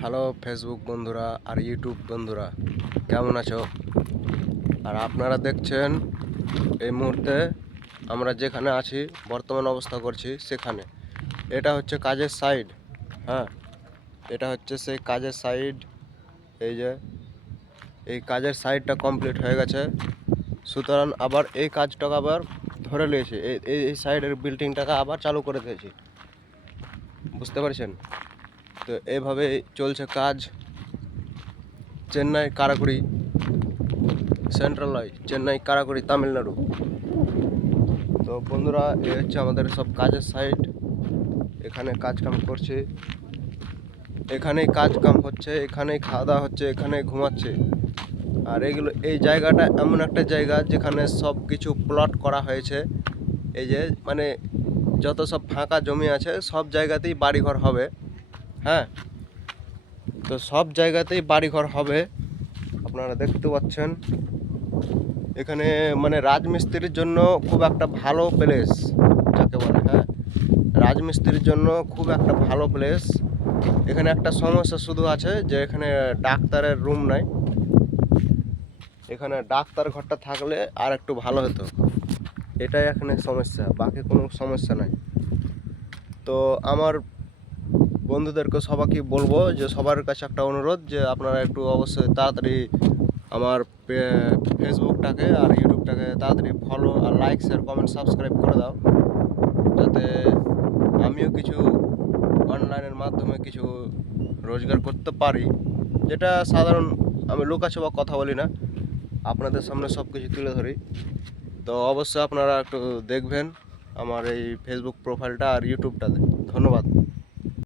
Hello Facebook বন্ধুরা আর YouTube বন্ধুরা, কেমন আছো? আর আপনারা দেখছেন এই মুহূর্তে আমরা যেখানে আছি, বর্তমান অবস্থা করছি সেখানে। এটা হচ্ছে কাজের সাইড। হ্যাঁ, এটা হচ্ছে সেই কাজের সাইড। এই যে এই কাজের সাইডটা কমপ্লিট হয়ে গেছে, সুতরাং আবার এই কাজটাকে আবার ধরে নিয়েছি, এই সাইডের বিল্ডিংটাকে আবার চালু করে দিয়েছি। বুঝতে পারছেন? তো এইভাবে চলছে কাজ। চেন্নাই কারাকুড়ি সেন্ট্রাল নয়, চেন্নাই কারাকুড়ি তামিলনাড়ু। তো বন্ধুরা, এই হচ্ছে আমাদের সব কাজের সাইট। এখানে কাজ কাম করছে, এখানেই কাজ কাম হচ্ছে, এখানেই খাওয়া দাওয়া হচ্ছে, এখানেই ঘুমাচ্ছে। আর এই জায়গাটা এমন একটা জায়গা যেখানে সব কিছু প্লট করা হয়েছে। এই যে মানে যত সব ফাঁকা জমি আছে সব জায়গাতেই বাড়িঘর হবে। হ্যাঁ, তো সব জায়গাতেই বাড়িঘর হবে, আপনারা দেখতে পাচ্ছেন। এখানে মানে রাজমিস্ত্রির জন্য খুব একটা ভালো প্লেস যাকে বলে। হ্যাঁ, রাজমিস্ত্রির জন্য খুব একটা ভালো প্লেস। এখানে একটা সমস্যা শুধু আছে যে এখানে ডাক্তারের রুম নাই। এখানে ডাক্তার ঘরটা থাকলে আর একটু ভালো হতো, এটাই এখানে সমস্যা, বাকি কোনো সমস্যা নাই। তো আমার বন্ধুদেরকে সবাইকে বলবো যে সবার কাছে একটা অনুরোধ যে আপনারা একটু অবশ্যই তাড়াতাড়ি আমার ফেসবুকটাকে আর ইউটিউবটাকে তাড়াতাড়ি ফলো আর লাইক শেয়ার কমেন্ট সাবস্ক্রাইব করে দাও, যাতে আমিও কিছু অনলাইনের মাধ্যমে কিছু রোজগার করতে পারি। যেটা সাধারণ আমি লুকাছুপা কথা বলি না, আপনাদের সামনে সব কিছু তুলে ধরি। তো অবশ্যই আপনারা একটু দেখবেন আমার এই ফেসবুক প্রোফাইলটা আর ইউটিউবটাতে। ধন্যবাদ।